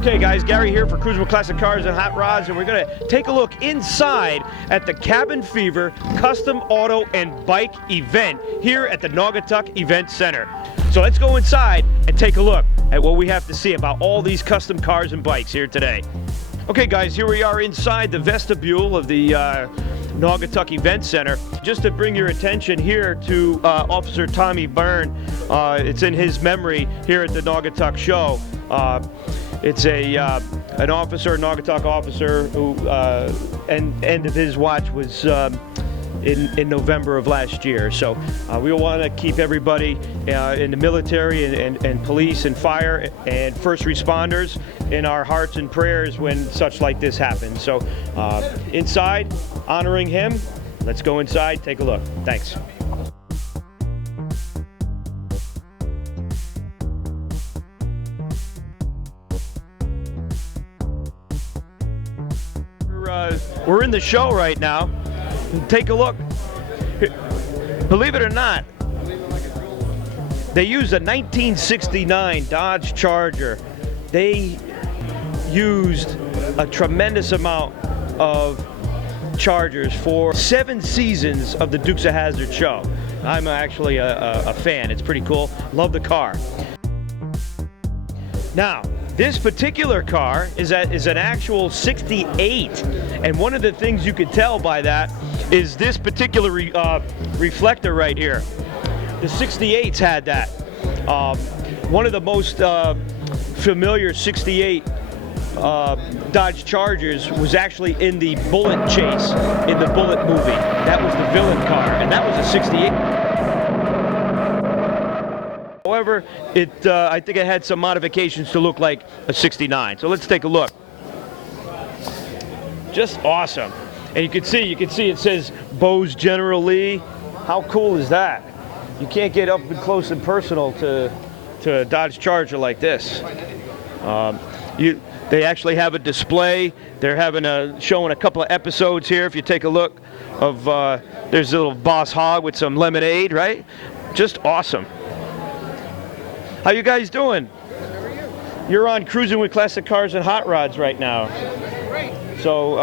Okay guys, Gary here for Cruising with Classic Cars and Hot Rods, and we're going to take a look inside at the Cabin Fever Custom Auto and Bike event here at the Naugatuck Event Center. So let's go inside and take a look at what we have to see about all these custom cars and bikes here today. Okay guys, here we are inside the vestibule of the Naugatuck Event Center. Just to bring your attention here to Officer Tommy Byrne, it's in his memory here at the Naugatuck show. It's an officer, a Naugatuck officer, who end of his watch was in November of last year. So we want to keep everybody in the military and police and fire and first responders in our hearts and prayers when such like this happens. So inside, honoring him. Let's go inside, take a look. Thanks. We're in the show right now. Take a look. Believe it or not, they used a 1969 Dodge Charger. They used a tremendous amount of Chargers for 7 seasons of the Dukes of Hazzard show. I'm actually a fan. It's pretty cool. Love the car. Now, this particular car is an actual 68, and one of the things you could tell by that is this particular reflector right here. The 68s had that. One of the most familiar 68 Dodge Chargers was actually in the Bullet chase in the Bullet movie. That was the villain car, and that was a 68. However, I think it had some modifications to look like a 69. So let's take a look. Just awesome. And you can see it says Bose General Lee. How cool is that? You can't get up close and personal to a Dodge Charger like this. They actually have a display. They're showing a couple of episodes here. If you take a look of, there's a little Boss Hog with some lemonade, right? Just awesome. How you guys doing? How are you? You're on Cruising with Classic Cars and Hot Rods right now. Great. So,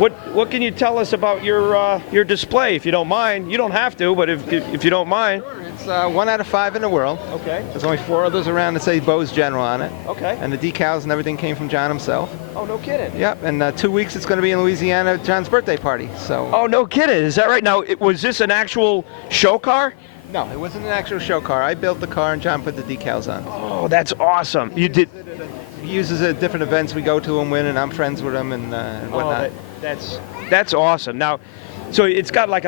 what can you tell us about your display, if you don't mind? You don't have to, but if you don't mind. Sure. It's 1 out of 5 in the world. Okay. There's only 4 others around that say Bose General on it. Okay. And the decals and everything came from John himself. Oh, no kidding. Yep. And 2 weeks it's going to be in Louisiana at John's birthday party. So. Oh, no kidding. Is that right? Now, was this an actual show car? No, it wasn't an actual show car. I built the car and John put the decals on. Oh, that's awesome. You did. He uses it at different events we go to and win, and I'm friends with him and whatnot. Oh, that's awesome. Now, so it's got like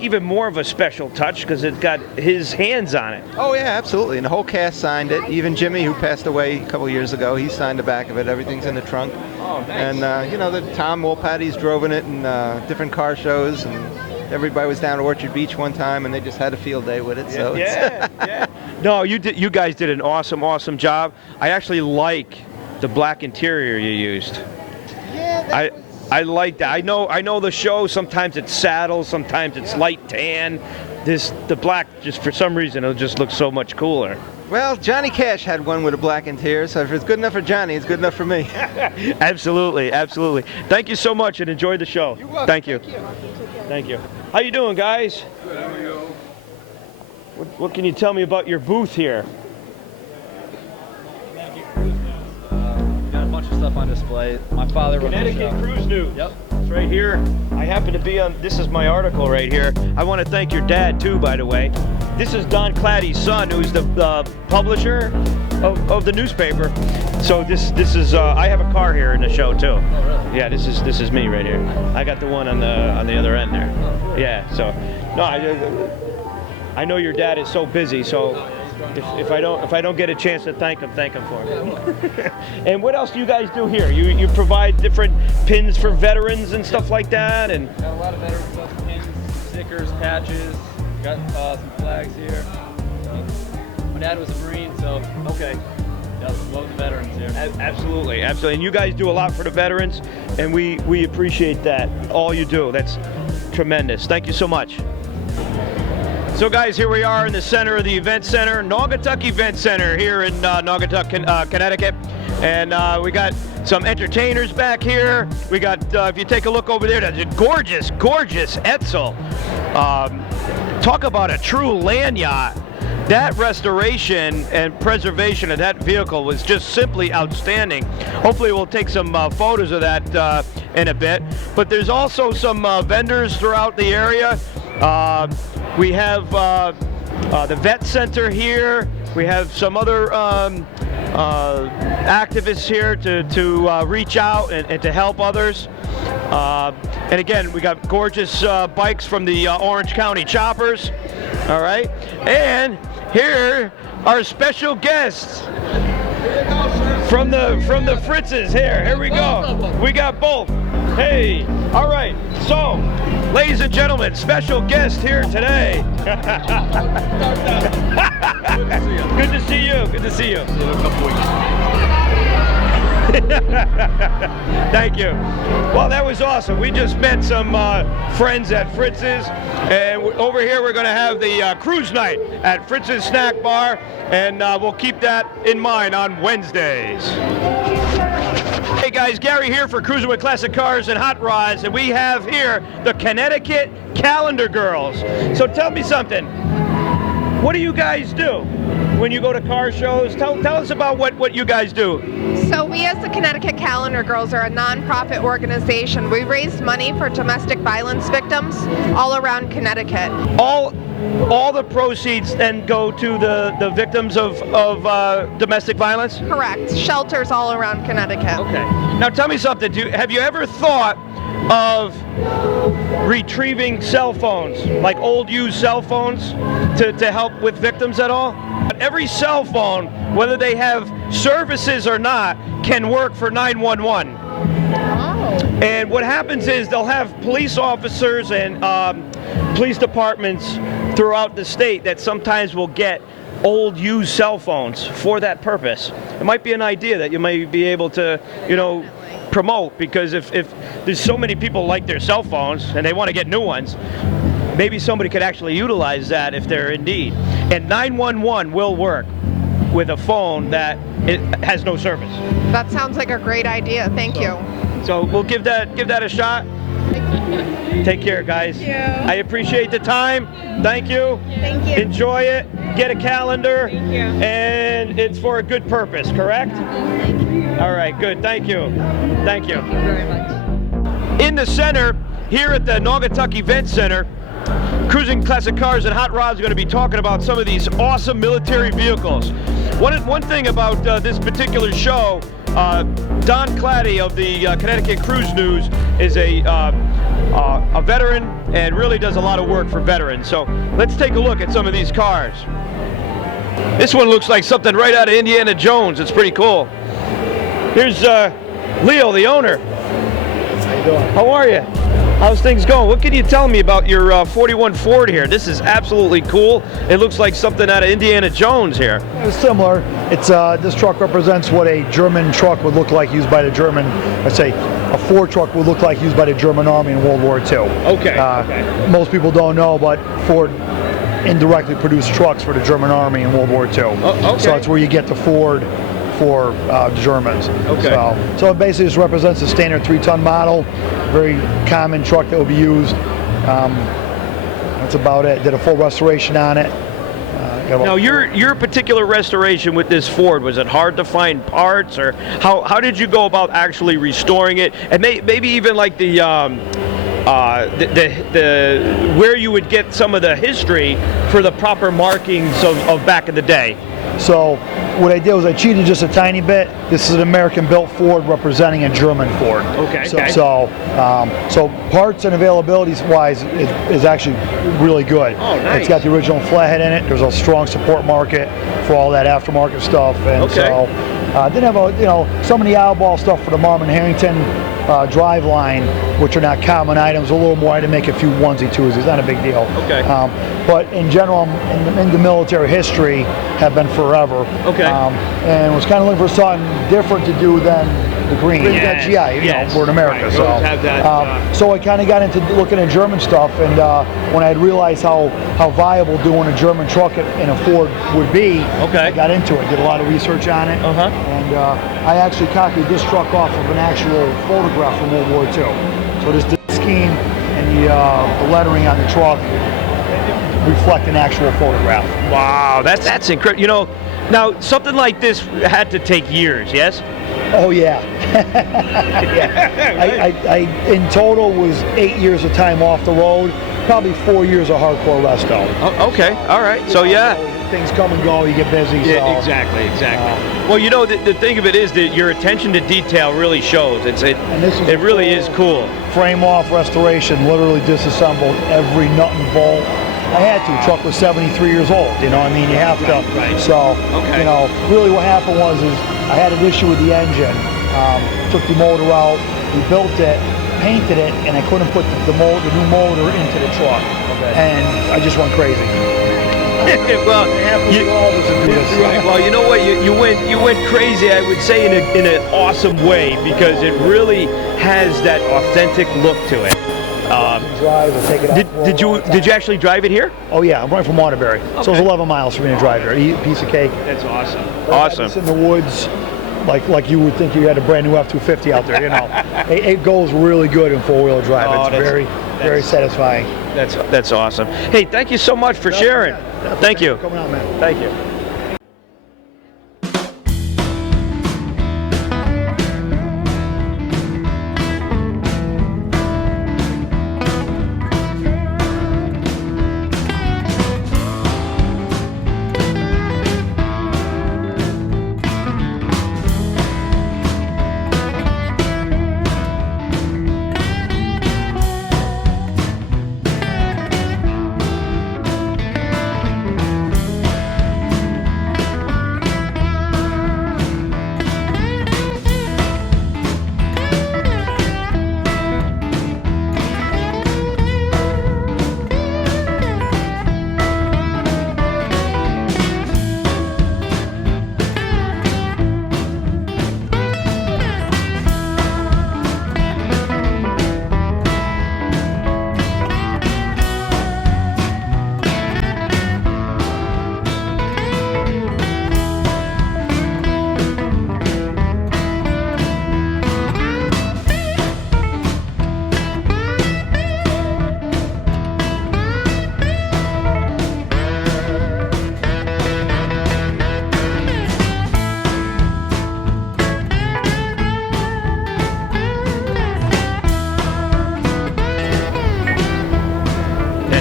even more of a special touch because it's got his hands on it. Oh yeah, absolutely. And the whole cast signed it. Even Jimmy, who passed away a couple years ago, he signed the back of it. Everything's in the trunk. Oh, nice. And you know, the Tom Wolpatty's drove in it in different car shows, and everybody was down at Orchard Beach one time, and they just had a field day with it. So yeah. No, you guys did an awesome job. I actually like the black interior you used. Yeah. I like that. I know the show. Sometimes it's saddle, sometimes it's light tan. The black, just for some reason, it just looks so much cooler. Well, Johnny Cash had one with a black interior, so if it's good enough for Johnny, it's good enough for me. Absolutely. Thank you so much, and enjoy the show. You're welcome. Thank you. Thank you. How you doing, guys? Good, how are you? What can you tell me about your booth here? Got a bunch of stuff on display. My father runs the Connecticut show. Cruise News. Yep. It's right here. I happen to be on, this is my article right here. I want to thank your dad too, by the way. This is Don Clady's son, who's the publisher of the newspaper. So this is, I have a car here in the show too. Oh, really? Yeah, this is me right here. I got the one on the other end there. Oh, cool. Yeah, so, no, I know your dad is so busy, so if I don't get a chance to thank him for me. And what else do you guys do here? You provide different pins for veterans and stuff like that, and Got a lot of veteran stuff, pins, stickers, patches. Got some flags here. My dad was a Marine, so okay. love the veterans here. Absolutely. And you guys do a lot for the veterans, and we appreciate that. All you do. That's tremendous. Thank you so much. So guys, here we are in the center of the event center, Naugatuck Event Center here in Naugatuck, Connecticut. And we got some entertainers back here. We got, if you take a look over there, that's a gorgeous, gorgeous Etzel. Talk about a true land yacht. That restoration and preservation of that vehicle was just simply outstanding. Hopefully we'll take some photos of that in a bit. But there's also some vendors throughout the area. We have the vet center here. We have some other activists here to reach out and to help others. And again, we got gorgeous bikes from the Orange County Choppers. All right, and here are special guests from the Fritzes. Here we go. We got both. Hey, all right. So, ladies and gentlemen, special guest here today. Good to see you. Good to see you. See you in a couple weeks. Thank you. Well, that was awesome. We just met some friends at Fritz's, and over here we're going to have the cruise night at Fritz's Snack Bar, and we'll keep that in mind on Wednesdays. Hey guys, Gary here for Cruising with Classic Cars and Hot Rods, and we have here the Connecticut Calendar Girls. So tell me something. What do you guys do when you go to car shows? Tell us about what you guys do. So we as the Connecticut Calendar Girls are a non-profit organization. We raise money for domestic violence victims all around Connecticut. All the proceeds then go to the victims of domestic violence? Correct. Shelters all around Connecticut. Okay. Now tell me something. Have you ever thought of retrieving cell phones, like old used cell phones, to help with victims at all? Every cell phone, whether they have services or not, can work for 911. And what happens is they'll have police officers and police departments throughout the state that sometimes will get old used cell phones for that purpose. It might be an idea that you may be able to, promote, because if there's so many people like their cell phones and they want to get new ones, maybe somebody could actually utilize that if they're in need. And 911 will work with a phone that it has no service. That sounds like a great idea. Thank you. So we'll give that a shot. Take care, guys. Thank you. I appreciate the time. Thank you. Thank you. Enjoy it. Get a calendar. Thank you. And it's for a good purpose, correct? All right, good. Thank you. Thank you. Thank you very much. In the center, here at the Naugatuck Event Center, Cruising Classic Cars and Hot Rods are going to be talking about some of these awesome military vehicles. One thing about this particular show, Don Clady of the Connecticut Cruise News is a veteran and really does a lot of work for veterans. So let's take a look at some of these cars. This one looks like something right out of Indiana Jones. It's pretty cool. Here's Leo, the owner. How you doing? How are you? How's things going? What can you tell me about your 41 Ford here? This is absolutely cool. It looks like something out of Indiana Jones here. It's similar. It's this truck represents what a German truck would look like used by the German, let's say, a Ford truck would look like used by the German Army in World War II. Okay. Most people don't know, but Ford indirectly produced trucks for the German Army in World War II. Okay. So that's where you get the Ford for Germans. Okay. So it basically just represents a standard 3-ton model, very common truck that will be used. That's about it. Did a full restoration on it. Now your particular restoration with this Ford, was it hard to find parts, or how did you go about actually restoring it, and maybe even like the where you would get some of the history for the proper markings of back in the day? So what I did was I cheated just a tiny bit. This is an American-built Ford representing a German Ford. Okay. So parts and availability-wise is actually really good. Oh, nice. It's got the original flathead in it. There's a strong support market for all that aftermarket stuff, and so didn't have some of the eyeball stuff for the Marmon Harrington drive line, which are not common items. A little more. I had to make a few onesie twosies. Not a big deal. Okay. But in general, in the military history, have been forever. Okay. And was kind of looking for something different to do than the green. You got GI. You know, we're in America, right. so Have that, so I kind of got into looking at German stuff, and when I realized how viable doing a German truck in a Ford would be, I got into it. Did a lot of research on it, and I actually copied this truck off of an actual photograph from World War II. So this scheme and the lettering on the truck reflect an actual photograph. Wow, that's incredible. You know, now something like this had to take years, yes? Oh yeah. Yeah. I in total was 8 years of time off the road, probably 4 years of hardcore resto. Oh, okay, all right. So yeah, things come and go. You get busy. Yeah, so, exactly. Well, you know, the thing of it is that your attention to detail really shows. It really is cool. Frame off restoration, literally disassembled every nut and bolt. I had to. The truck was 73 years old. You know, I mean, you have to. Right. So, you know, really what happened was I had an issue with the engine. Took the motor out, rebuilt it, painted it, and I couldn't put the new motor into the truck. And I just went crazy. Well, right. Well, you know what? You went crazy. I would say in an awesome way, because it really has that authentic look to it. Drive or take it out. Did you actually drive it here? Oh yeah, I'm running from Waterbury, so it's 11 miles for me to drive here. Eat a piece of cake. That's awesome. Awesome. It's in the woods, like you would think you had a brand new F-250 out there. You know, it goes really good in four-wheel drive. Oh, it's very satisfying. That's awesome. Hey, thank you so much for sharing. Thank you. Coming out, man. Thank you.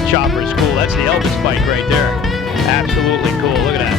Chopper is cool. That's the Elvis bike right there. Absolutely cool. Look at that.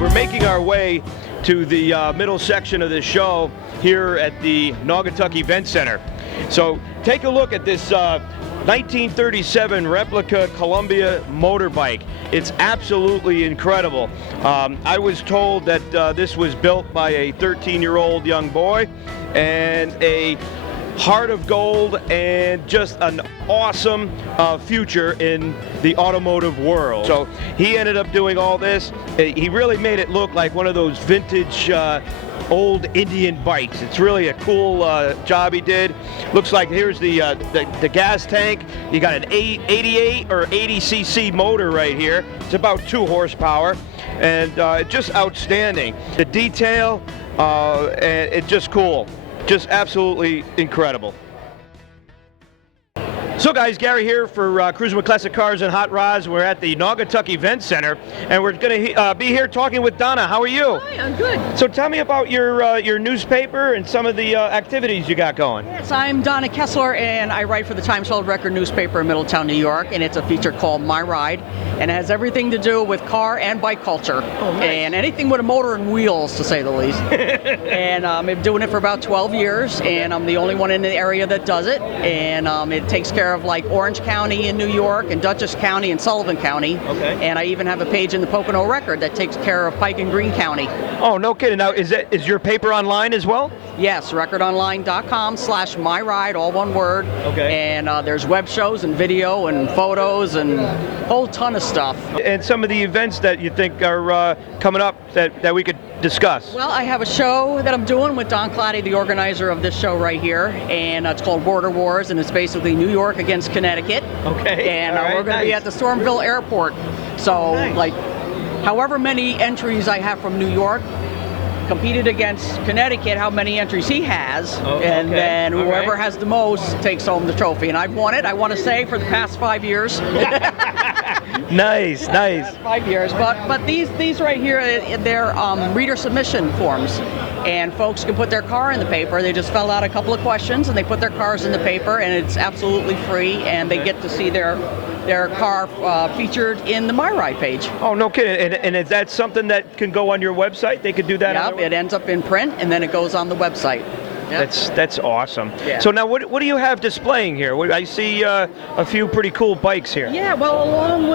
We're making our way to the middle section of the show here at the Naugatuck Event Center. So take a look at this 1937 replica Columbia motorbike. It's absolutely incredible. I was told that this was built by a 13-year-old young boy, and a heart of gold, and just an awesome future in the automotive world. So he ended up doing all this. He really made it look like one of those vintage old Indian bikes. It's really a cool job he did. Looks like here's the gas tank. You got an 88 or 80 cc motor right here. It's about 2 horsepower, and just outstanding. The detail, and it's just cool. Just absolutely incredible. So guys, Gary here for Cruising with Classic Cars and Hot Rods. We're at the Naugatuck Event Center, and we're going to be here talking with Donna. How are you? Hi, I'm good. So tell me about your newspaper and some of the activities you got going. Yes, I'm Donna Kessler, and I write for the Times Herald Record newspaper in Middletown, New York, and it's a feature called My Ride, and it has everything to do with car and bike culture, and anything with a motor and wheels, to say the least. And I've been doing it for about 12 years, and I'm the only one in the area that does it, and it takes care of like Orange County in New York and Dutchess County and Sullivan County. Okay. And I even have a page in the Pocono Record that takes care of Pike and Greene County. Oh, no kidding. Now, is your paper online as well? Yes, recordonline.com/myride, all one word. Okay. And there's web shows and video and photos and a whole ton of stuff. And some of the events that you think are coming up that we could discuss. Well, I have a show that I'm doing with Don Clady, the organizer of this show right here, and it's called Border Wars, and it's basically New York against Connecticut. Okay. And All right, we're going to be at the Stormville Airport. So, like, however many entries I have from New York, competed against Connecticut, how many entries he has, and then whoever has the most takes home the trophy. And I've won it, I want to say, for the past 5 years. Nice. 5 years. But these right here, they're reader submission forms. And folks can put their car in the paper. They just fill out a couple of questions and they put their cars in the paper, and it's absolutely free, and they get to see their car featured in the My Ride page. Oh, no kidding. And is that something that can go on your website? They could do that? Yep, it ends up in print, and then it goes on the website. Yep. That's awesome. Yeah. So now, what do you have displaying here? I see a few pretty cool bikes here. Yeah, well, along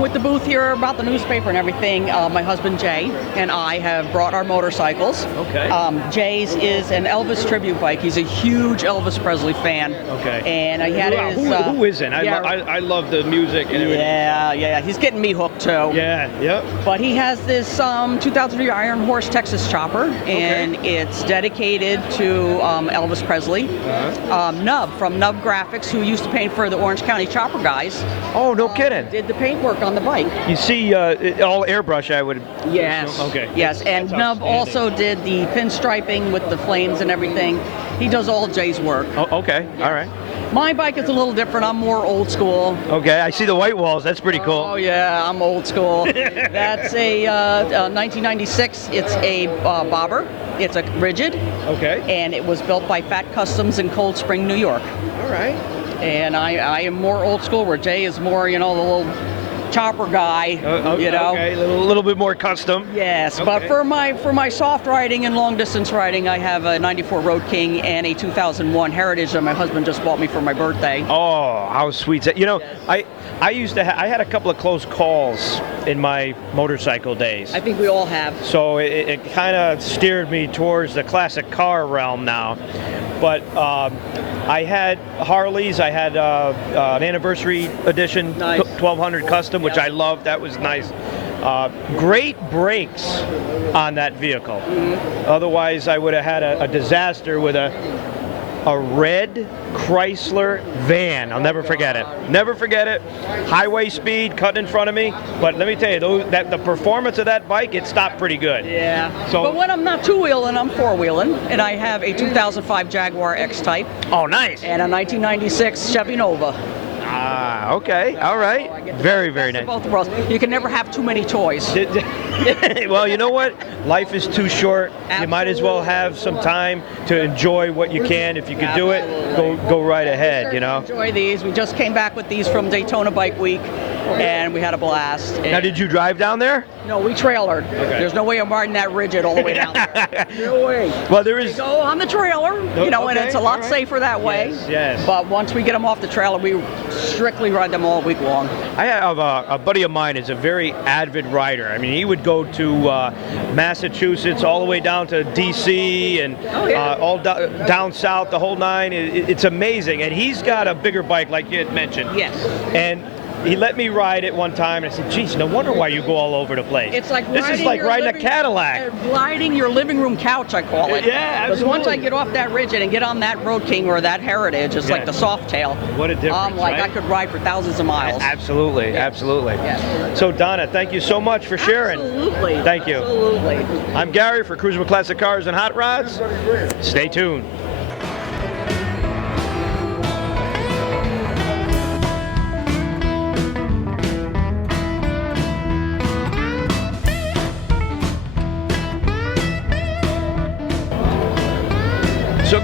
with the booth here about the newspaper and everything, my husband Jay and I have brought our motorcycles. Okay. Jay's is an Elvis tribute bike. He's a huge Elvis Presley fan. Okay. And he had his. Who isn't? I love the music and everything. Yeah. He's getting me hooked too. Yeah. Yep. But he has this 2003 Iron Horse Texas chopper, and it's dedicated to Elvis Presley. Nub from Nub Graphics, who used to paint for the Orange County Chopper guys. Oh, no kidding. Did the paintwork on the bike. You see all airbrush, I would. Yes. Okay. Yes, and Nub also did the pinstriping with the flames and everything. He does all Jay's work. Oh, okay. All right. My bike is a little different. I'm more old school. Okay. I see the white walls. That's pretty cool. Oh yeah, I'm old school. That's a 1996. It's a bobber. It's a rigid. Okay. And it was built by Fat Customs in Cold Spring, New York. All right. And I am more old school, where Jay is more, the little chopper guy, Okay, a little bit more custom. Yes, Okay. but for my soft riding and long distance riding, I have a 94 Road King and a 2001 Heritage that my husband just bought me for my birthday. Oh, how sweet! I used to I had a couple of close calls in my motorcycle days. I think we all have. So it kind of steered me towards the classic car realm now. But I had Harleys. I had an anniversary edition 1200 custom, which I loved. That was nice. Great brakes on that vehicle. Otherwise, I would have had a disaster with a red Chrysler van. I'll never forget it. Never forget it. Highway speed, cutting in front of me. But let me tell you, the performance of that bike, it stopped pretty good. Yeah. So, but when I'm not two-wheeling, I'm four-wheeling, and I have a 2005 Jaguar X-Type. Oh, nice. And a 1996 Chevy Nova. Ah, okay. All right. Very, very nice. Both worlds. You can never have too many toys. Well, you know what? Life is too short. Absolutely. You might as well have some time to enjoy what you can. If you can do it, go right ahead, Enjoy these. We just came back with these from Daytona Bike Week, and we had a blast. Now, did you drive down there? No, we trailered. Okay. There's no way I'm riding that rigid all the way down there. No way. Well, there is. We go on the trailer, and it's a lot safer that way. Yes. But once we get them off the trailer, we strictly ride them all week long. I have a buddy of mine is a very avid rider. I mean, he would go to Massachusetts all the way down to D.C. and all down south, the whole nine. It's amazing. And he's got a bigger bike, like you had mentioned. Yes. And he let me ride it one time, and I said, geez, no wonder why you go all over the place. It's like this is like riding a Cadillac. Riding your living room couch, I call it. Yeah, absolutely. Because once I get off that rigid and get on that Road King or that Heritage, it's like the soft tail. What a difference, right? I could ride for thousands of miles. Absolutely, absolutely. Yes. So, Donna, thank you so much for sharing. Absolutely. Thank you. Absolutely. I'm Gary for Cruising with Classic Cars and Hot Rods. Stay tuned.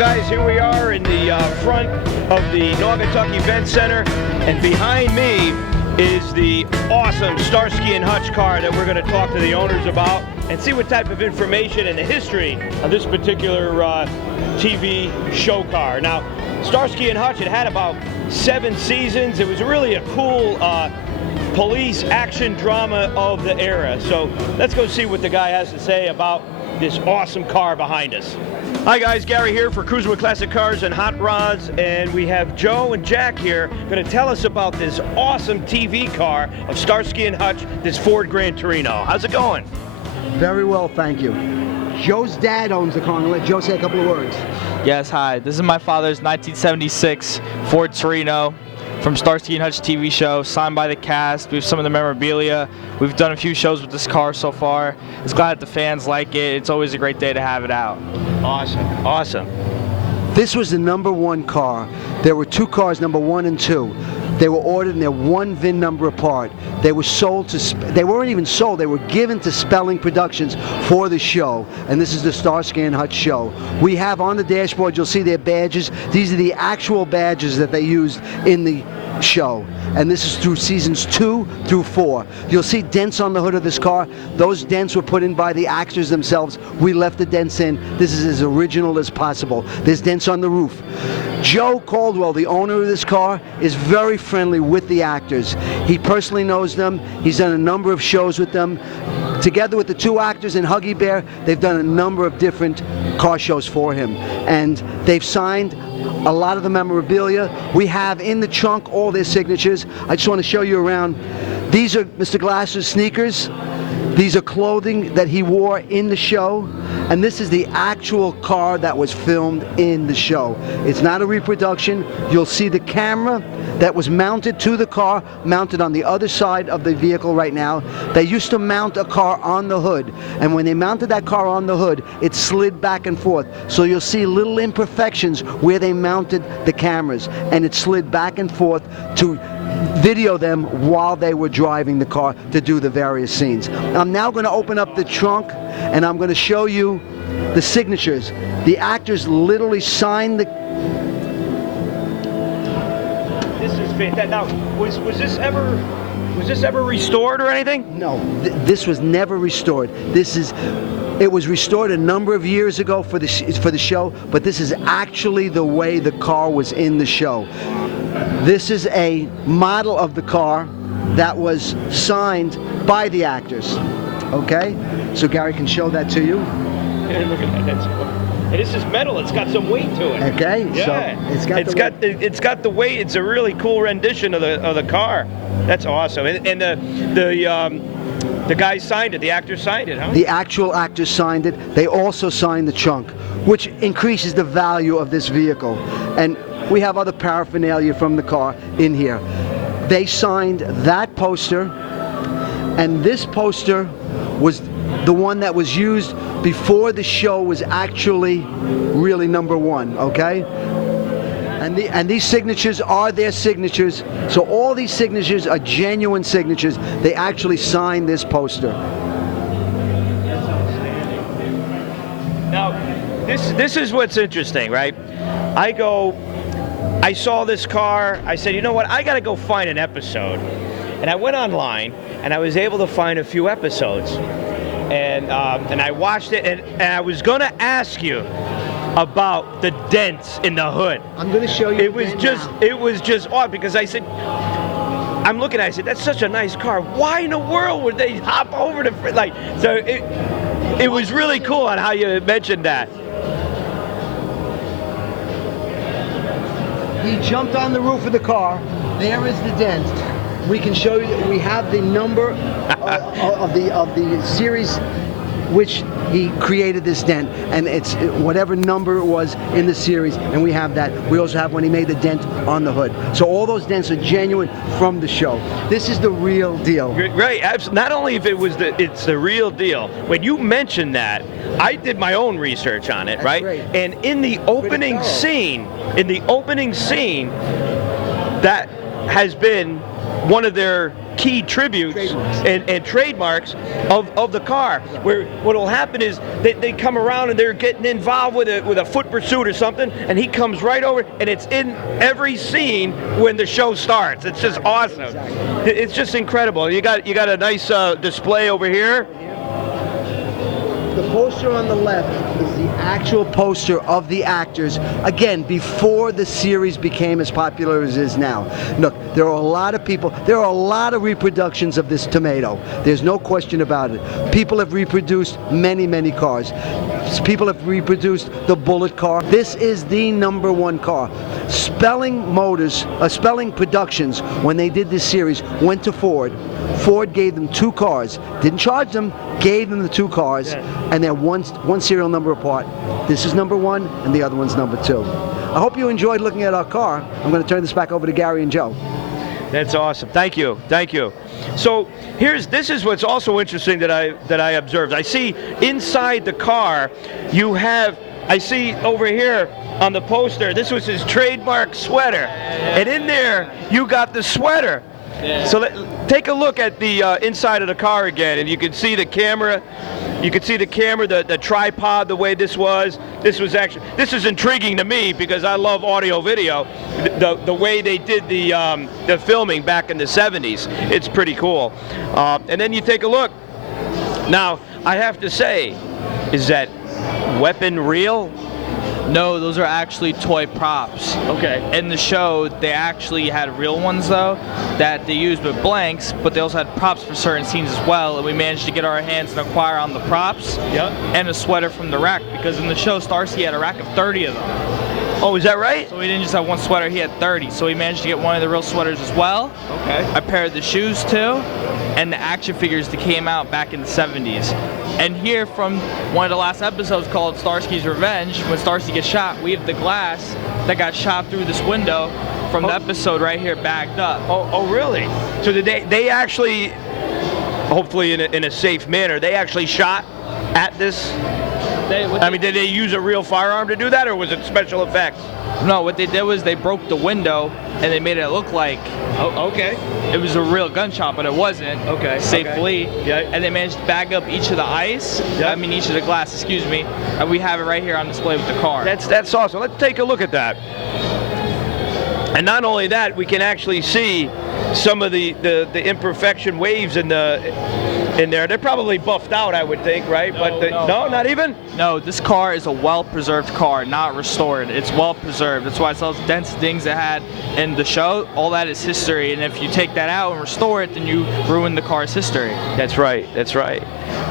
guys, here we are in the front of the Naugatuck Event Center, and behind me is the awesome Starsky and Hutch car that we're going to talk to the owners about and see what type of information and the history of this particular TV show car. Now, Starsky and Hutch, it had about 7 seasons. It was really a cool police action drama of the era. So let's go see what the guy has to say about this awesome car behind us. Hi guys, Gary here for Cruising with Classic Cars and Hot Rods, and we have Joe and Jack here going to tell us about this awesome TV car of Starsky and Hutch, this Ford Gran Torino. How's it going? Very well, thank you. Joe's dad owns the car. I'm going to let Joe say a couple of words. Yes, hi. This is my father's 1976 Ford Torino from Starsky and Hutch TV show, signed by the cast. We have some of the memorabilia. We've done a few shows with this car so far. It's glad that the fans like it. It's always a great day to have it out. Awesome, awesome. This was the #1 car. There were 2 cars, number 1 and 2. They were ordered and they're 1 VIN number apart. They were sold to, they weren't even sold, they were given to Spelling Productions for the show. And this is the Starsky and Hutch show. We have on the dashboard, you'll see their badges. These are the actual badges that they used in the show. And this is through seasons 2 through 4. You'll see dents on the hood of this car. Those dents were put in by the actors themselves. We left the dents in. This is as original as possible. There's dents on the roof. Joe Caldwell, the owner of this car, is very friendly with the actors. He personally knows them. He's done a number of shows with them. Together with the 2 actors and Huggy Bear, they've done a number of different car shows for him. And they've signed a lot of the memorabilia. We have in the trunk all their signatures. I just want to show you around. These are Mr. Glass's sneakers. These are clothing that he wore in the show. And this is the actual car that was filmed in the show. It's not a reproduction. You'll see the camera that was mounted to the car, mounted on the other side of the vehicle right now. They used to mount a car on the hood. And when they mounted that car on the hood, it slid back and forth. So you'll see little imperfections where they mounted the cameras. And it slid back and forth to video them while they were driving the car to do the various scenes. I'm now going to open up the trunk and I'm going to show you the signatures. The actors literally signed the... This is fantastic. Now, was this ever restored or anything? No, this was never restored. It was restored a number of years ago for the show, but this is actually the way the car was in the show. This is a model of the car that was signed by the actors. Okay? So Gary can show that to you. Look at that. And this is metal. It's got some weight to it. Okay. Yeah. So it's got the weight. It's a really cool rendition of the car. That's awesome. And the guys signed it. The actors signed it, huh? The actual actors signed it. They also signed the trunk, which increases the value of this vehicle. And we have other paraphernalia from the car in here. They signed that poster, and this poster was the one that was used before the show was actually really #1, okay? And these signatures are their signatures. So all these signatures are genuine signatures. They actually signed this poster. Now, this is what's interesting, right? I saw this car, I said, you know what, I gotta go find an episode. And I went online, and I was able to find a few episodes. And I watched it, and I was gonna ask you about the dents in the hood. I'm gonna show you. It was just odd, because I said, I'm looking at it, I said, that's such a nice car. Why in the world would they hop over to, like, so it was really cool on how you mentioned that. He jumped on the roof of the car. There is the dent. We can show you that we have the number of the series which he created this dent, and it's whatever number it was in the series, and we have that. We also have when he made the dent on the hood. So all those dents are genuine from the show. This is the real deal. Right, not only if it's the real deal. When you mentioned that, I did my own research on it, right? Great. And in the opening scene, that has been one of their key tributes and trademarks of the car. Where what will happen is they come around and they're getting involved with a foot pursuit or something, and he comes right over, and it's in every scene when the show starts. It's just awesome. It's just incredible. You got a nice display over here. The poster on the left is the actual poster of the actors, again, before the series became as popular as it is now. Look, there are a lot of people, there are a lot of reproductions of this tomato. There's no question about it. People have reproduced many, many cars. People have reproduced the Bullet car. This is the #1 car. Spelling Productions, when they did this series, went to Ford. Ford gave them 2 cars, didn't charge them, gave them the 2 cars, and they're one serial number apart. This is #1 and the other one's #2. I hope you enjoyed looking at our car. I'm going to turn this back over to Gary and Joe. That's awesome. Thank you. Thank you. So this is what's also interesting that I observed. I see inside the car I see over here on the poster, this was his trademark sweater. And in there you got the sweater. So take a look at the inside of the car again, and you can see the camera. You can see the camera, the tripod, the way this was. This is intriguing to me because I love audio video. The way they did the filming back in the 70s, it's pretty cool. And then you take a look. Now, I have to say, is that weapon real? No, those are actually toy props. Okay. In the show, they actually had real ones, though, that they used with blanks, but they also had props for certain scenes as well, and we managed to get our hands and acquire on the props and a sweater from the rack, because in the show, Starsky had a rack of 30 of them. Oh, is that right? So we didn't just have one sweater, he had 30, so we managed to get one of the real sweaters as well. Okay. A pair of the shoes, too, and the action figures that came out back in the 70s. And here from one of the last episodes called Starsky's Revenge, when Starsky gets shot, we have the glass that got shot through this window from the episode right here bagged up. Oh, really? So did they actually, hopefully in a safe manner, they actually shot at this? Did they use a real firearm to do that, or was it special effects? No, what they did was they broke the window and they made it look like it was a real gunshot, but it wasn't. Safely. Yeah. And they managed to bag up each of the ice. Yeah. Each of the glass, excuse me. And we have it right here on display with the car. That's awesome. Let's take a look at that. And not only that, we can actually see some of the imperfection waves in there. They're probably buffed out, I would think, right? No, not even? No, this car is a well-preserved car, not restored. It's well-preserved. That's why it's all those dense things it had in the show. All that is history, and if you take that out and restore it, then you ruin the car's history. That's right. That's right.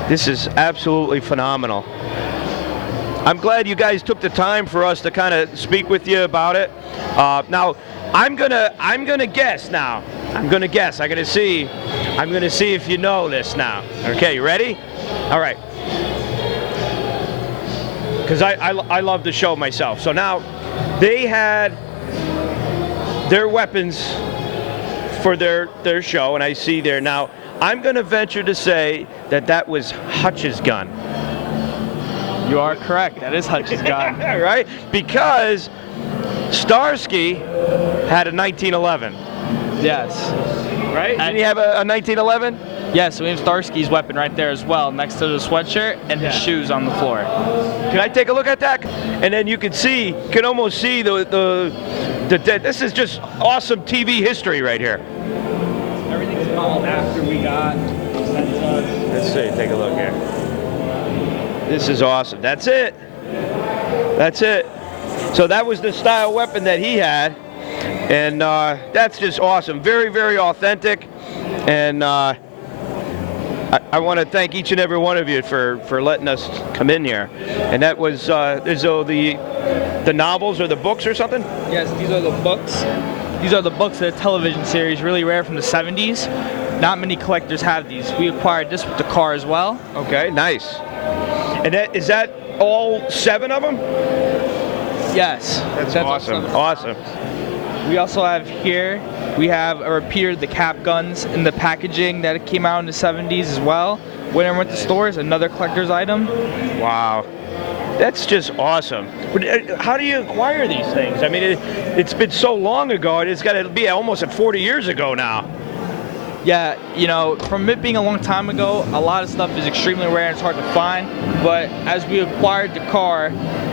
This is absolutely phenomenal. I'm glad you guys took the time for us to kind of speak with you about it. Now, I'm gonna guess now. I'm gonna see if you know this now. Okay, you ready? All right. Because I love the show myself. So now, they had their weapons for their show, and I see there now. I'm gonna venture to say that was Hutch's gun. You are correct. That is Hutch's gun. Right? Because Starsky had a 1911. Yes. Right? Didn't he have a 1911? Yes, we have Starsky's weapon right there as well, next to the sweatshirt and his shoes on the floor. Can I take a look at that? And then you can almost see the this is just awesome TV history right here. Everything's modeled after we got. Let's see, take a look here. This is awesome. That's it. That's it. So that was the style weapon that he had. And that's just awesome. Very, very authentic. And I want to thank each and every one of you for letting us come in here. And that was the novels or the books or something? Yes, these are the books. These are the books of the television series, really rare from the 70s. Not many collectors have these. We acquired this with the car as well. Okay, nice. And is that all 7 of them? Yes. That's awesome. Awesome. We also have here, we have a repeater of the cap guns in the packaging that came out in the 70s as well. When I went to stores, another collector's item. Wow. That's just awesome. But how do you acquire these things? I mean, it's been so long ago. It's got to be almost 40 years ago now. Yeah, you know, from it being a long time ago, a lot of stuff is extremely rare and it's hard to find. But as we acquired the car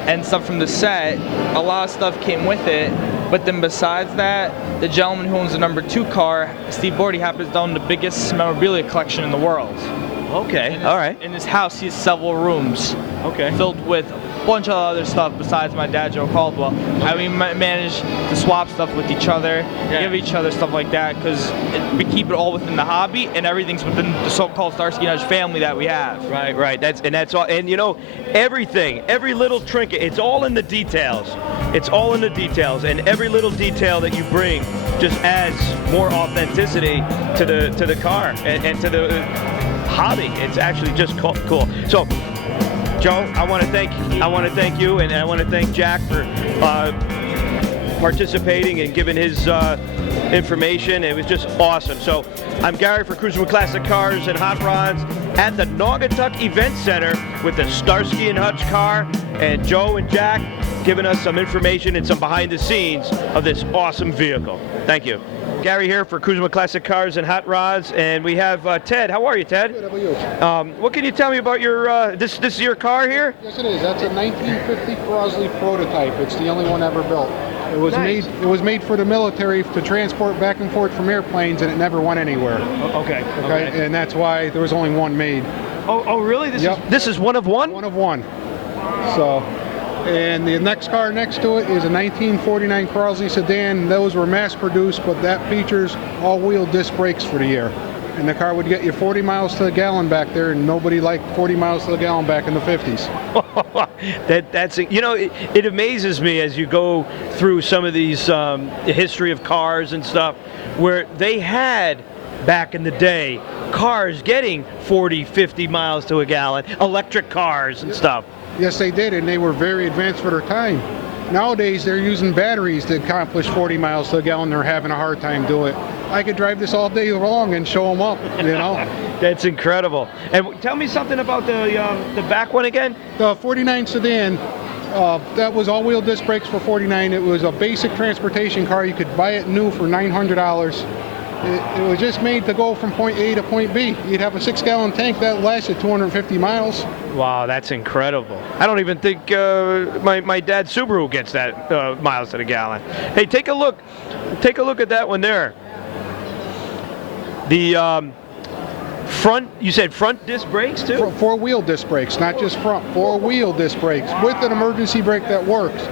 and stuff from the set, a lot of stuff came with it. But then besides that, the gentleman who owns the number 2 car, Steve Bordy, happens to own the biggest memorabilia collection in the world. Okay, all right. In his house, he has several rooms filled with a bunch of other stuff besides my dad, Joe Caldwell. And we managed to swap stuff with each other, give each other stuff like that, because we keep it all within the hobby, and everything's within the so-called Starsky and Hutch family that we have. Right. That's all. And you know, everything, every little trinket, it's all in the details. It's all in the details, and every little detail that you bring just adds more authenticity to the car and to the hobby. It's actually just cool. So, Joe, I want to thank you, and I want to thank Jack for participating and giving his information. It was just awesome. So, I'm Gary for Cruising with Classic Cars and Hot Rods at the Naugatuck Event Center with the Starsky and Hutch car, and Joe and Jack giving us some information and some behind the scenes of this awesome vehicle. Thank you. Gary here for Cruising with Classic Cars and Hot Rods, and we have Ted. How are you, Ted? Good, how about you? What can you tell me about your, this is your car here? Yes, it is. That's a 1950 Crosley prototype. It's the only one ever built. It was made for the military to transport back and forth from airplanes, and it never went anywhere. Okay. And that's why there was only one made. Oh, really? This is one of one? One of one. So, and the next car next to it is a 1949 Crosley sedan. Those were mass produced, but that features all-wheel disc brakes for the year. And the car would get you 40 miles to the gallon back there, and nobody liked 40 miles to the gallon back in the 50s. That's you know, it amazes me as you go through some of these history of cars and stuff, where they had back in the day cars getting 40, 50 miles to a gallon, electric cars and stuff. Yes, they did, and they were very advanced for their time. Nowadays, they're using batteries to accomplish 40 miles to a gallon. They're having a hard time doing it. I could drive this all day long and show them up, you know. That's incredible. And tell me something about the back one again. The 49 sedan, that was all-wheel disc brakes for 49. It was a basic transportation car. You could buy it new for $900. It was just made to go from point A to point B. You'd have a 6-gallon tank that lasted 250 miles. Wow, that's incredible. I don't even think my dad's Subaru gets that miles to the gallon. Hey, take a look at that one there. The front, you said front disc brakes too? Four-wheel disc brakes, not just front. Four-wheel disc brakes with an emergency brake that works.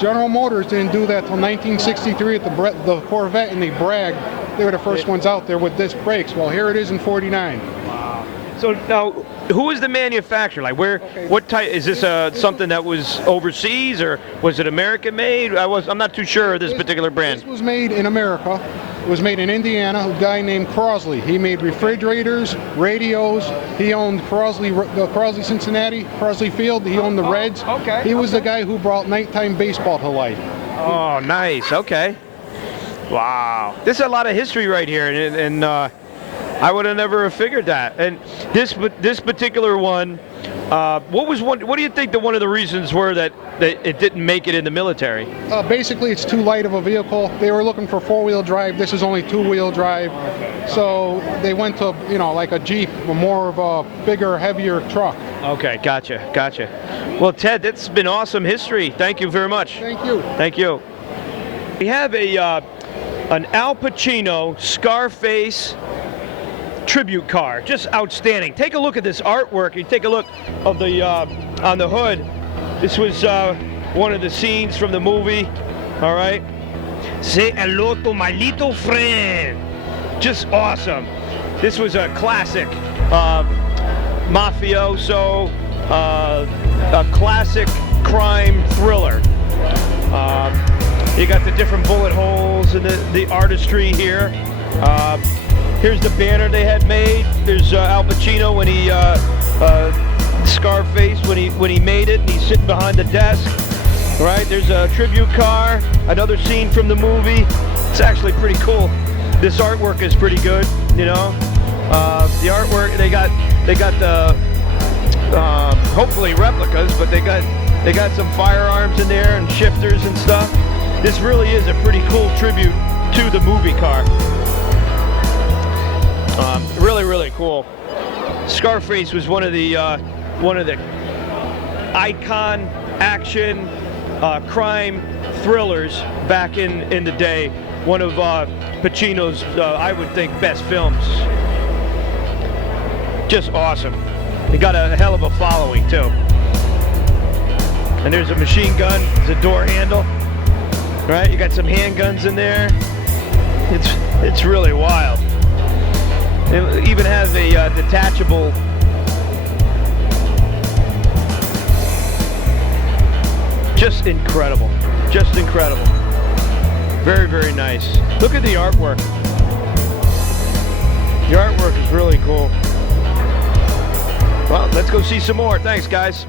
General Motors didn't do that till 1963 at the Corvette, and they bragged they were the first ones out there with disc brakes. Well, here it is in 49. Wow. So now, who is the manufacturer? Like, what type? Is this something that was overseas, or was it American made? I'm not too sure of this particular brand. This was made in America. It was made in Indiana. A guy named Crosley. He made refrigerators, radios. He owned Crosley Cincinnati, Crosley Field. He owned the Reds. He was the guy who brought nighttime baseball to life. Oh, nice. Okay. Wow. This is a lot of history right here, and I would have never figured that. And this particular one, what do you think that one of the reasons were that it didn't make it in the military? Basically, it's too light of a vehicle. They were looking for 4-wheel drive. This is only 2-wheel drive. So they went to, like a Jeep, more of a bigger, heavier truck. Okay, gotcha. Well, Ted, that's been awesome history. Thank you very much. Thank you. We have an Al Pacino Scarface tribute car, just outstanding. Take a look at this artwork. You take a look of the on the hood. This was one of the scenes from the movie. All right, say hello to my little friend. Just awesome. This was a classic mafioso, a classic crime thriller. You got the different bullet holes and the artistry here. Here's the banner they had made. There's Al Pacino when he Scarface when he made it, and he's sitting behind the desk. Right? There's a tribute car. Another scene from the movie. It's actually pretty cool. This artwork is pretty good. You know, the artwork they got the hopefully replicas, but they got some firearms in there and shifters and stuff. This really is a pretty cool tribute to the movie car. cool. Scarface was one of the icon action crime thrillers back in the day. One of Pacino's, I would think, best films. Just awesome. He got a hell of a following too. And there's a machine gun, there's a door handle, right? You got some handguns in there. It's really wild. It even has a detachable just incredible. Just incredible. Very, very nice. Look at the artwork. The artwork is really cool. Well, let's go see some more. Thanks, guys.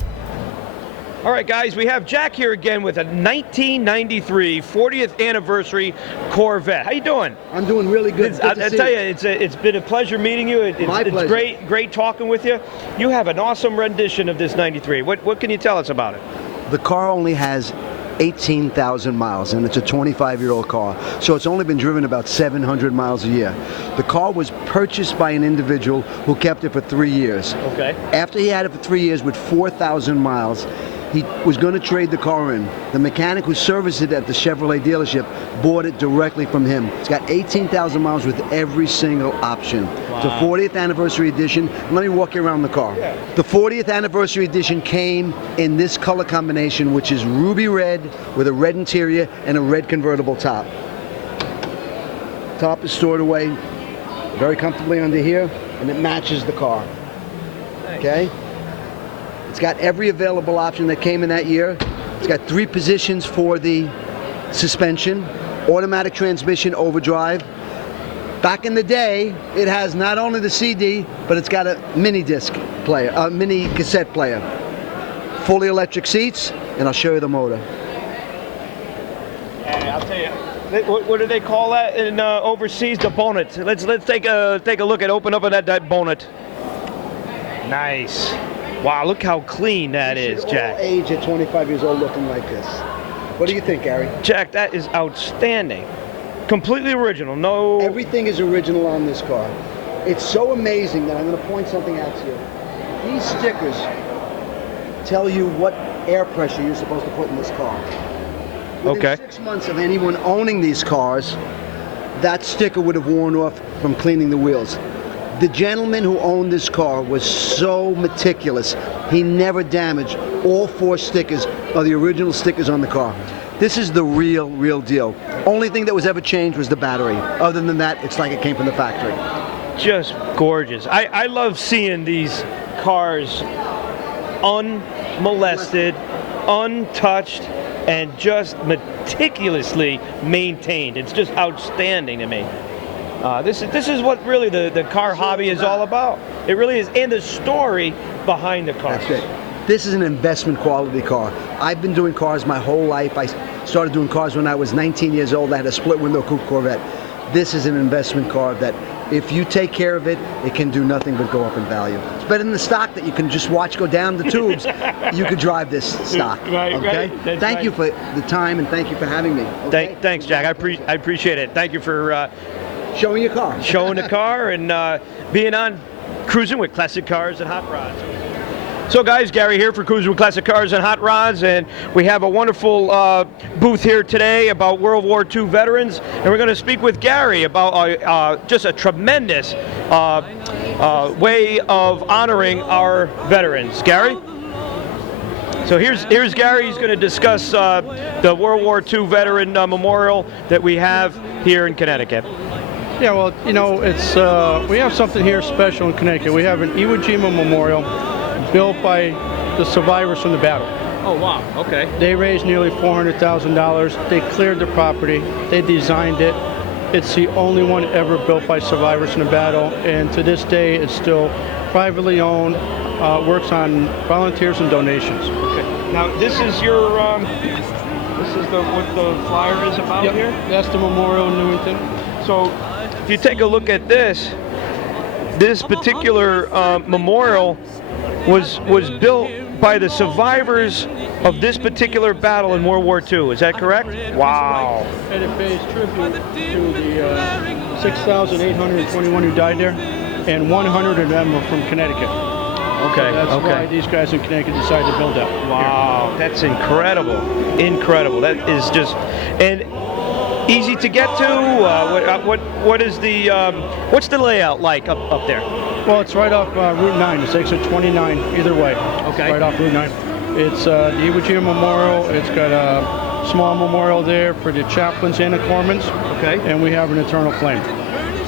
All right, guys, we have Jack here again with a 1993 40th anniversary Corvette. How you doing? I'm doing really good. I tell you, it's been a pleasure meeting you. My pleasure. It's great talking with you. You have an awesome rendition of this 93. What can you tell us about it? The car only has 18,000 miles, and it's a 25-year-old car, so it's only been driven about 700 miles a year. The car was purchased by an individual who kept it for 3 years. Okay. After he had it for 3 years with 4,000 miles, he was going to trade the car in. The mechanic who serviced it at the Chevrolet dealership bought it directly from him. It's got 18,000 miles with every single option. Wow. It's a 40th anniversary edition. Let me walk you around the car. Yeah. The 40th anniversary edition came in this color combination, which is ruby red with a red interior and a red convertible top. Top is stored away very comfortably under here, and it matches the car. Okay? It's got every available option that came in that year. It's got 3 positions for the suspension, automatic transmission, overdrive. Back in the day, it has not only the CD, but it's got a mini disc player, a mini cassette player. Fully electric seats, and I'll show you the motor. And I'll tell you, what do they call that in overseas? The bonnet. Let's take a look at open up that bonnet. Nice. Wow, look how clean that is, Jack. All age at 25 years old looking like this. What do you think, Gary? Jack, that is outstanding. Completely original. No. Everything is original on this car. It's so amazing that I'm going to point something out to you. These stickers tell you what air pressure you're supposed to put in this car. Within 6 months of anyone owning these cars, that sticker would have worn off from cleaning the wheels. The gentleman who owned this car was so meticulous, he never damaged all 4 stickers are the original stickers on the car. This is the real deal. Only thing that was ever changed was the battery. Other than that, it's like it came from the factory. Just gorgeous. I love seeing these cars unmolested, untouched, and just meticulously maintained. It's just outstanding to me. This is what really the car hobby is all about. It really is, and the story behind the cars. That's it. This is an investment quality car. I've been doing cars my whole life. I started doing cars when I was 19 years old. I had a split window coupe Corvette. This is an investment car that if you take care of it, it can do nothing but go up in value. It's better than the stock that you can just watch go down the tubes. You could drive this stock. Right, okay? Right. Thank you for the time, and thank you for having me. Okay? Thanks, Jack. I appreciate it. Thank you for showing your car. Showing the car and being on Cruising with Classic Cars and Hot Rods. So guys, Gary here for Cruising with Classic Cars and Hot Rods, and we have a wonderful booth here today about World War II veterans, and we're going to speak with Gary about just a tremendous way of honoring our veterans. Gary? So here's Gary. He's going to discuss the World War II veteran memorial that we have here in Connecticut. Yeah, well, you know, it's we have something here special in Connecticut. We have an Iwo Jima memorial built by the survivors from the battle. Oh, wow. Okay. They raised nearly $400,000. They cleared the property. They designed it. It's the only one ever built by survivors from the battle, and to this day, it's still privately owned. Works on volunteers and donations. Okay. Now, this is your this is what the flyer is about here. That's the memorial in Newington. So, if you take a look at this particular memorial was built by the survivors of this particular battle in World War II. Is that correct? Wow. And it pays tribute to the 6,821 who died there. and 100 of them are from Connecticut. Okay. So that's why these guys in Connecticut decided to build that. Wow, that's incredible. Incredible. That is just, and easy to get to. What is the what's the layout like up there? Well, it's right off Route 9. It's exit 29 either way. Okay. Right off Route 9. It's the Iwo Jima Memorial. It's got a small memorial there for the chaplains and the corpsmen. Okay. And we have an eternal flame.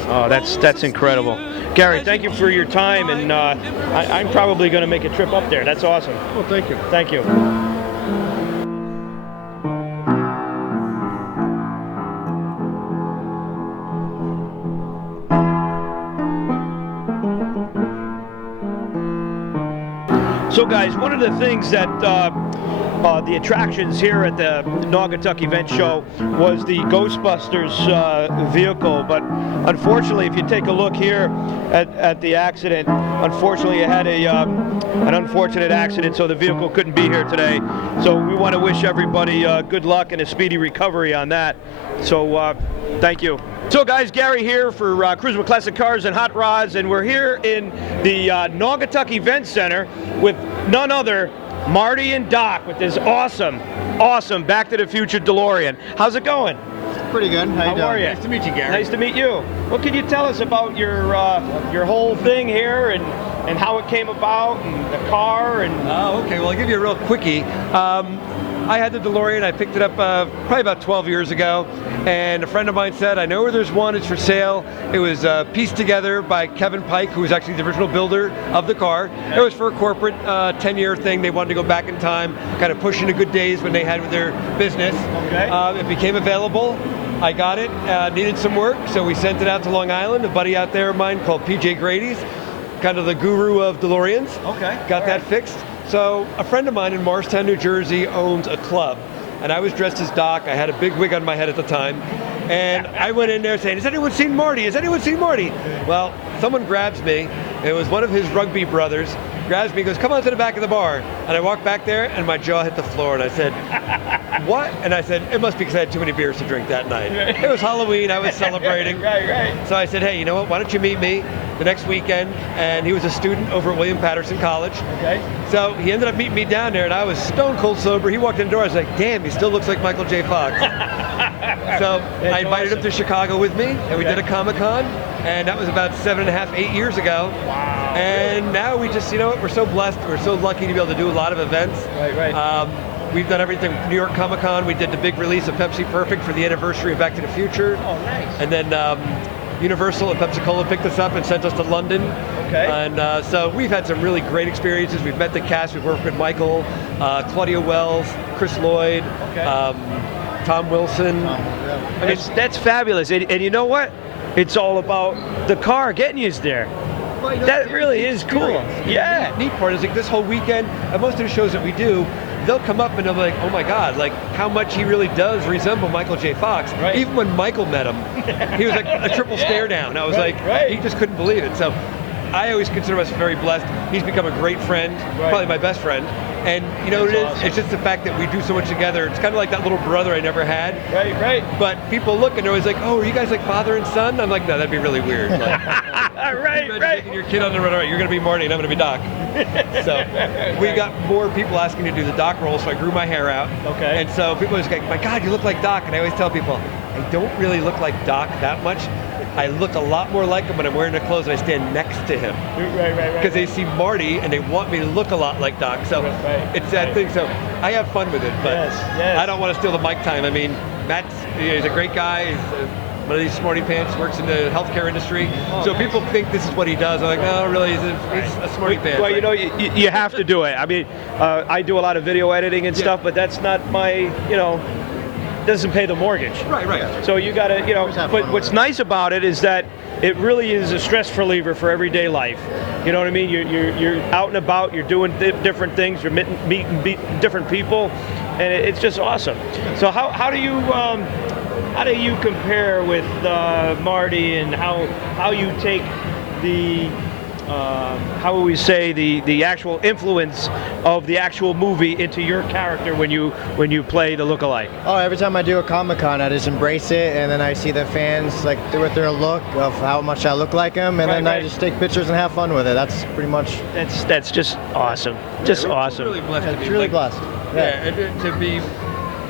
Oh, that's incredible. Gary, thank you for your time, and I'm probably going to make a trip up there. That's awesome. Well, thank you. Thank you. So guys, one of the things that the attractions here at the Naugatuck event show was the Ghostbusters vehicle, but unfortunately, if you take a look here at the accident, unfortunately it had an unfortunate accident, so the vehicle couldn't be here today. So we want to wish everybody good luck and a speedy recovery on that. So thank you. So guys, Gary here for Cruising with Classic Cars and Hot Rods, and we're here in the Naugatuck Event Center with none other Marty and Doc with this awesome Back to the Future DeLorean. How's it going? Pretty good. How are you? Nice to meet you, Gary. Nice to meet you. What can you tell us about your whole thing here and how it came about and the car and? Oh, okay. Well, I'll give you a real quickie. I had the DeLorean. I picked it up probably about 12 years ago, and a friend of mine said, I know where there's one, it's for sale. It was pieced together by Kevin Pike, who was actually the original builder of the car. It was for a corporate 10-year thing. They wanted to go back in time, kind of push into good days when they had with their business. Okay. It became available. I got it, needed some work, so we sent it out to Long Island. A buddy out there of mine called PJ Grady's, kind of the guru of DeLoreans. Okay. Got that fixed. So a friend of mine in Morristown, New Jersey owns a club, and I was dressed as Doc. I had a big wig on my head at the time, and I went in there saying, has anyone seen Marty? Has anyone seen Marty? Well, someone grabs me. It was one of his rugby brothers. Grabs me, goes, come on to the back of the bar. And I walked back there, and my jaw hit the floor, and I said, what? And I said, it must be because I had too many beers to drink that night. It was Halloween, I was celebrating. Right. So I said, hey, you know what, why don't you meet me the next weekend? And he was a student over at William Patterson College. Okay. So he ended up meeting me down there, and I was stone cold sober. He walked in the door, I was like, damn, he still looks like Michael J. Fox. So I invited him to Chicago with me, and we did a Comic-Con, and that was about 7.5, 8 years ago. Wow. And now we just, you know what, we're so blessed, we're so lucky to be able to do a lot of events. Right. We've done everything. New York Comic-Con, we did the big release of Pepsi Perfect for the anniversary of Back to the Future. Oh, nice. And then Universal and Pepsi-Cola picked us up and sent us to London. Okay. And so we've had some really great experiences. We've met the cast. We've worked with Michael, Claudia Wells, Chris Lloyd, Tom Wilson. I mean, that's fabulous. And you know what? It's all about the car getting you there. Well, you know, That really is cool. Yeah. The neat part is like this whole weekend, at most of the shows that we do, they'll come up and they'll be like, oh my God, like how much he really does resemble Michael J. Fox. Right. Even when Michael met him, he was like a triple stare down. I was like, he just couldn't believe it. So I always consider us very blessed. He's become a great friend, probably my best friend. And you know what it is? Awesome. It's just the fact that we do so much together. It's kind of like that little brother I never had. Right. But people look and they're always like, oh, are you guys like father and son? I'm like, no, that'd be really weird. Like, right. taking your kid on the run, all right, you're going to be Marty and I'm going to be Doc. So we got more people asking to do the Doc role, so I grew my hair out. Okay. And so people are just like, my God, you look like Doc. And I always tell people, I don't really look like Doc that much. I look a lot more like him when I'm wearing the clothes and I stand next to him. Right. Because they see Marty and they want me to look a lot like Doc. So it's that thing. So I have fun with it, but yes. I don't want to steal the mic time. I mean, Matt's he's a great guy. He's one of these smarty pants, works in the healthcare industry. So people think this is what he does. I'm like, no, really, he's a smarty pants. Well, you know, you have to do it. I mean, I do a lot of video editing and stuff, but that's not my, doesn't pay the mortgage. Right. So you gotta, but what's nice about it is that it really is a stress reliever for everyday life. You know what I mean? You're out and about, you're doing different things, you're meeting different people, and it's just awesome. So how do you compare with Marty, and how you take the how would we say, the actual influence of the actual movie into your character when you play the lookalike? Oh, every time I do a Comic-Con, I just embrace it, and then I see the fans like with their look of how much I look like them, and then I just take pictures and have fun with it. That's pretty much. That's just awesome. Just awesome. Really blessed to be It's really blessed. Yeah, and to be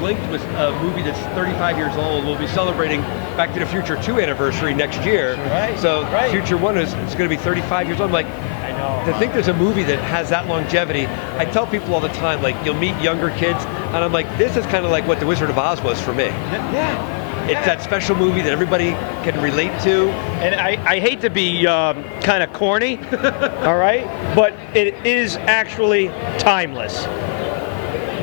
linked with a movie that's 35 years old. We'll be celebrating Back to the Future 2 anniversary next year. Right. So Future 1 it's going to be 35 years old. I'm like, I know. to think there's a movie that has that longevity. I tell people all the time, like, you'll meet younger kids, and I'm like, this is kind of like what The Wizard of Oz was for me. Yeah. It's that special movie that everybody can relate to. And I hate to be kind of corny, all right, but it is actually timeless.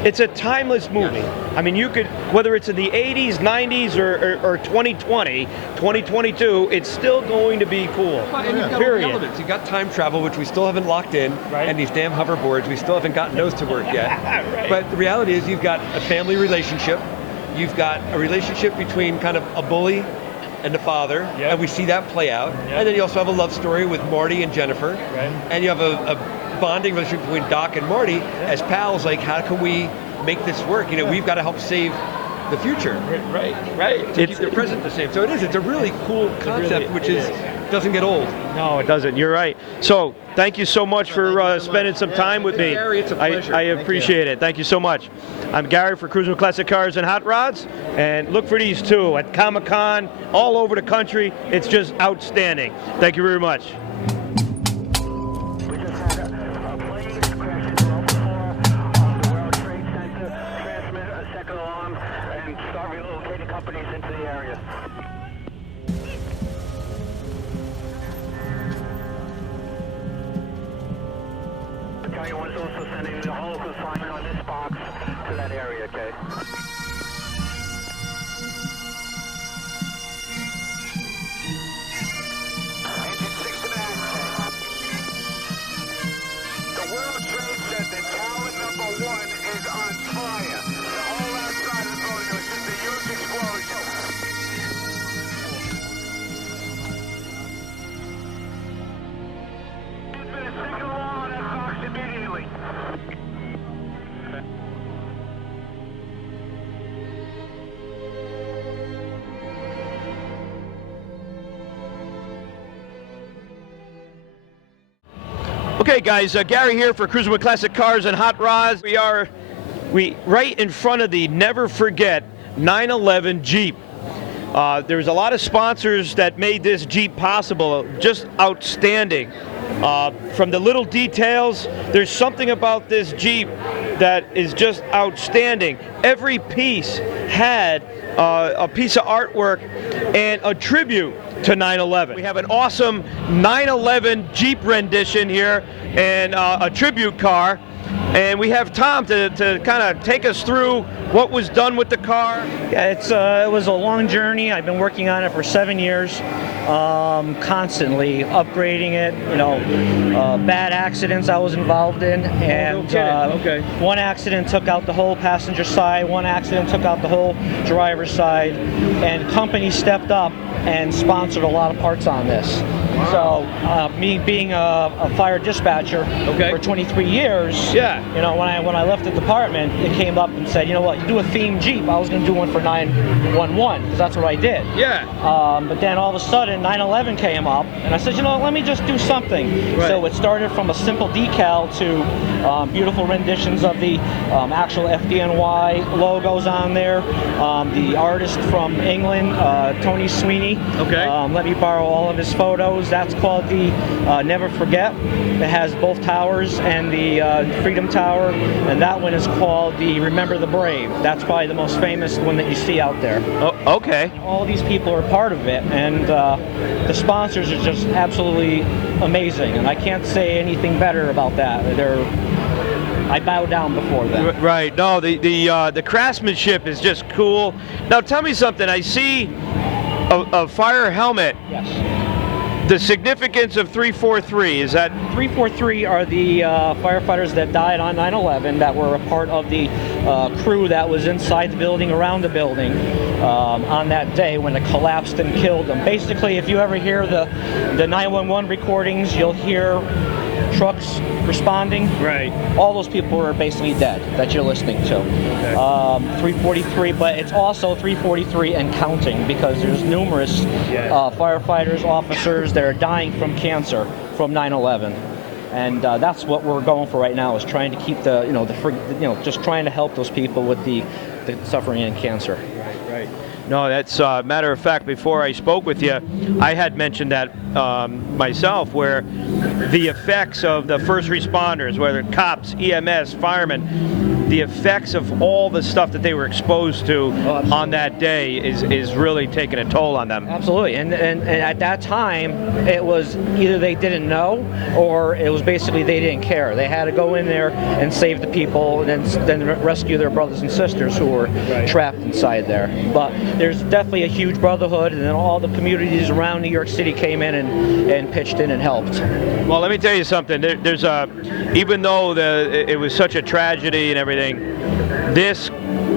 It's a timeless movie. Yes. I mean, you could, whether it's in the 80s, 90s, or 2020, 2022, it's still going to be cool. And you've got all the elements. You've got time travel, which we still haven't locked in, and these damn hoverboards, we still haven't gotten those to work yet. Right. But the reality is you've got a family relationship. You've got a relationship between kind of a bully and the father, and we see that play out. And then you also have a love story with Marty and Jennifer. And you have a bonding relationship between Doc and Marty as pals. Like, how can we make this work? You know, we've got to help save the future. Right. To keep the present the same. So it's a really cool concept, which doesn't get old. No, it doesn't. You're right. So thank you so much for spending some time with me. Gary, it's a pleasure. I appreciate it. Thank you so much. I'm Gary for Cruising with Classic Cars and Hot Rods, and look for these too at Comic-Con, all over the country. It's just outstanding. Thank you very much. Battalion 1 is also sending the whole consignment on this box to that area, okay? Engine 6 to back. The World Trade Center, tower number 1 is on fire. The whole outside of the building was just a huge explosion. Immediately. Okay, guys, Gary here for Cruising with Classic Cars and Hot Rods. We right in front of the Never Forget 911 Jeep. There's a lot of sponsors that made this Jeep possible, just outstanding. From the little details, there's something about this Jeep that is just outstanding. Every piece had a piece of artwork and a tribute to 9/11. We have an awesome 9/11 Jeep rendition here and a tribute car. And we have Tom to kind of take us through what was done with the car. Yeah, it was a long journey. I've been working on it for 7 years, constantly upgrading it. You know, bad accidents I was involved in, and one accident took out the whole passenger side, one accident took out the whole driver's side, and companies stepped up and sponsored a lot of parts on this. Wow. So me being a fire dispatcher for 23 years, you know, when I left the department, it came up and said, you know what, you do a themed Jeep. I was going to do one for 911 because that's what I did. But then all of a sudden 9/11 came up, and I said, you know, let me just do something. So it started from a simple decal to beautiful renditions of the actual FDNY logos on there. The artist from England, Tony Sweeney, let me borrow all of his photos. That's called the Never Forget. It has both towers and the Freedom Tower, and that one is called the Remember the Brave. That's probably the most famous one that you see out there. Oh, okay. All these people are part of it, and the sponsors are just absolutely amazing, and I can't say anything better about that. I bow down before them. Right. No, the craftsmanship is just cool. Now tell me something. I see a fire helmet. Yes. The significance of 343, is that? 343 are the firefighters that died on 9/11 that were a part of the crew that was inside the building, around the building. on that day when it collapsed and killed them. Basically, if you ever hear the 911 recordings, you'll hear trucks responding. Right. All those people are basically dead that you're listening to. 343, but it's also 343 and counting, because there's numerous firefighters, officers that are dying from cancer from 9/11. And that's what we're going for right now, is trying to keep just trying to help those people with the suffering and cancer. Right. No, that's matter of fact. Before I spoke with you, I had mentioned that myself, where the effects of the first responders, whether cops, EMS, firemen, the effects of all the stuff that they were exposed to on that day is really taking a toll on them. Absolutely, and at that time, it was either they didn't know, or it was basically they didn't care. They had to go in there and save the people, and then rescue their brothers and sisters who were trapped inside there. But there's definitely a huge brotherhood, and then all the communities around New York City came in and pitched in and helped. Well, let me tell you something. There's even though it was such a tragedy and everything, this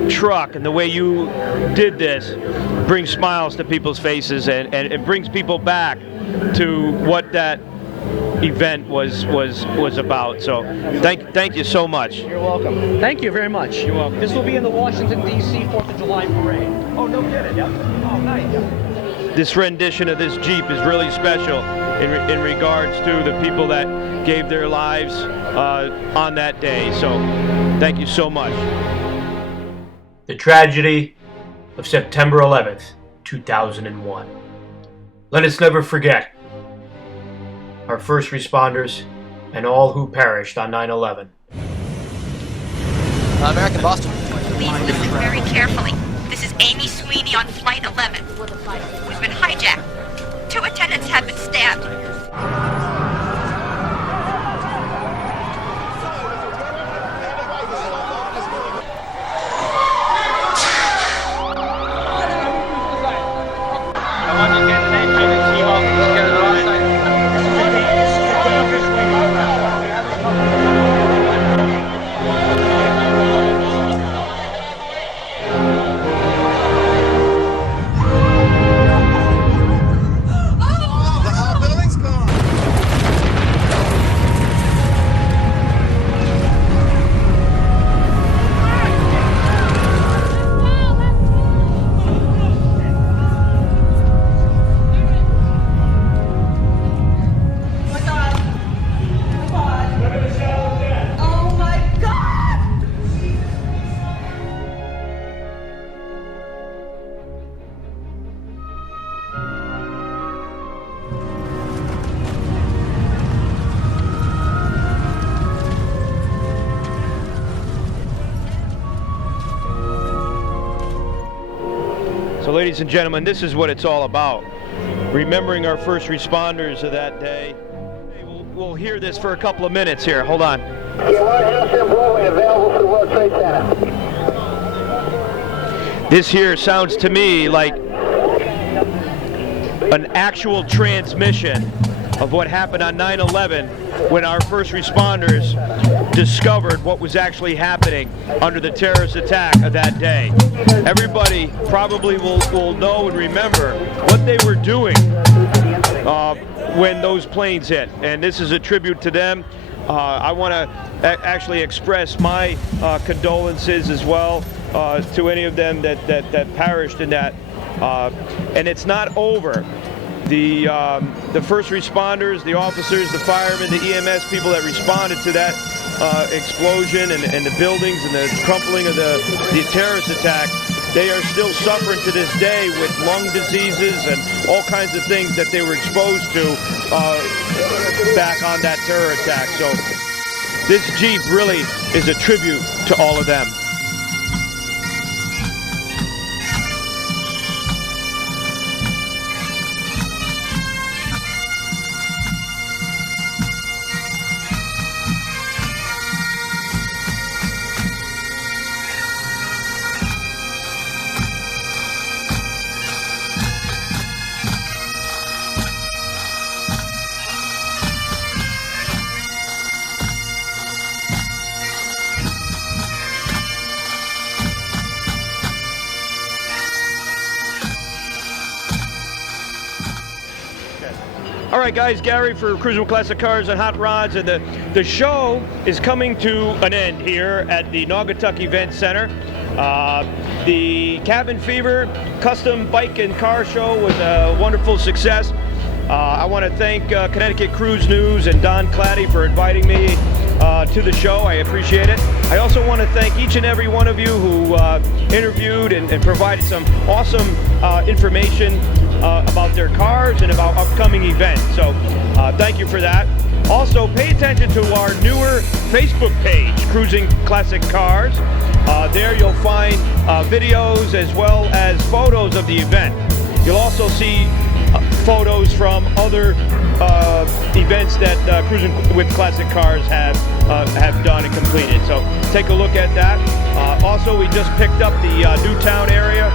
truck and the way you did this brings smiles to people's faces, and it brings people back to what that event was about. So thank you so much. You're welcome. Thank you very much. You're welcome. This will be in the Washington, D.C. 4th of July parade. Oh, no kidding. Yep. Oh, nice. This rendition of this Jeep is really special in regards to the people that gave their lives on that day. So thank you so much. The tragedy of September 11th, 2001. Let us never forget our first responders and all who perished on 9/11. American Boston. Please listen very carefully. This is Amy Sweeney on Flight 11. We've been hijacked. 2 attendants have been stabbed. So ladies and gentlemen, this is what it's all about. Remembering our first responders of that day. We'll hear this for a couple of minutes here. Hold on. Available for the World Trade Center. This here sounds to me like an actual transmission of what happened on 9/11 when our first responders discovered what was actually happening under the terrorist attack of that day. Everybody probably will know and remember what they were doing when those planes hit, and this is a tribute to them. I want to actually express my condolences as well to any of them that perished in that, and it's not over. The first responders, the officers, the firemen, the EMS people that responded to that explosion and the buildings and the crumpling of the terrorist attack, they are still suffering to this day with lung diseases and all kinds of things that they were exposed to back on that terror attack. So this Jeep really is a tribute to all of them. right, guys, Gary for Cruising with Classic Cars and Hot Rods, and the show is coming to an end here at the Naugatuck Event Center. The Cabin Fever Custom Bike and Car Show was a wonderful success. I want to thank Connecticut Cruise News and Don Clady for inviting me to the show. I appreciate it. I also want to thank each and every one of you who interviewed and provided some awesome information about their cars and about upcoming events. So thank you for that. Also, pay attention to our newer Facebook page, Cruising Classic Cars. There you'll find videos as well as photos of the event. You'll also see photos from other events that Cruising with Classic Cars have done and completed. So take a look at that. Also, we just picked up the Newtown area,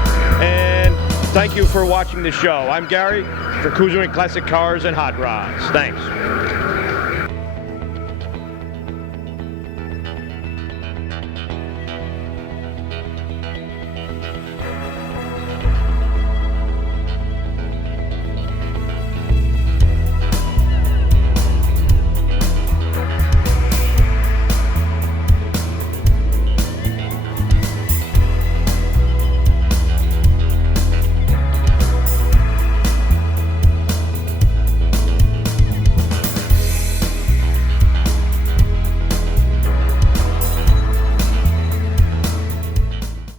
and thank you for watching the show. I'm Gary for Cruising with Classic Cars and Hot Rods. Thanks.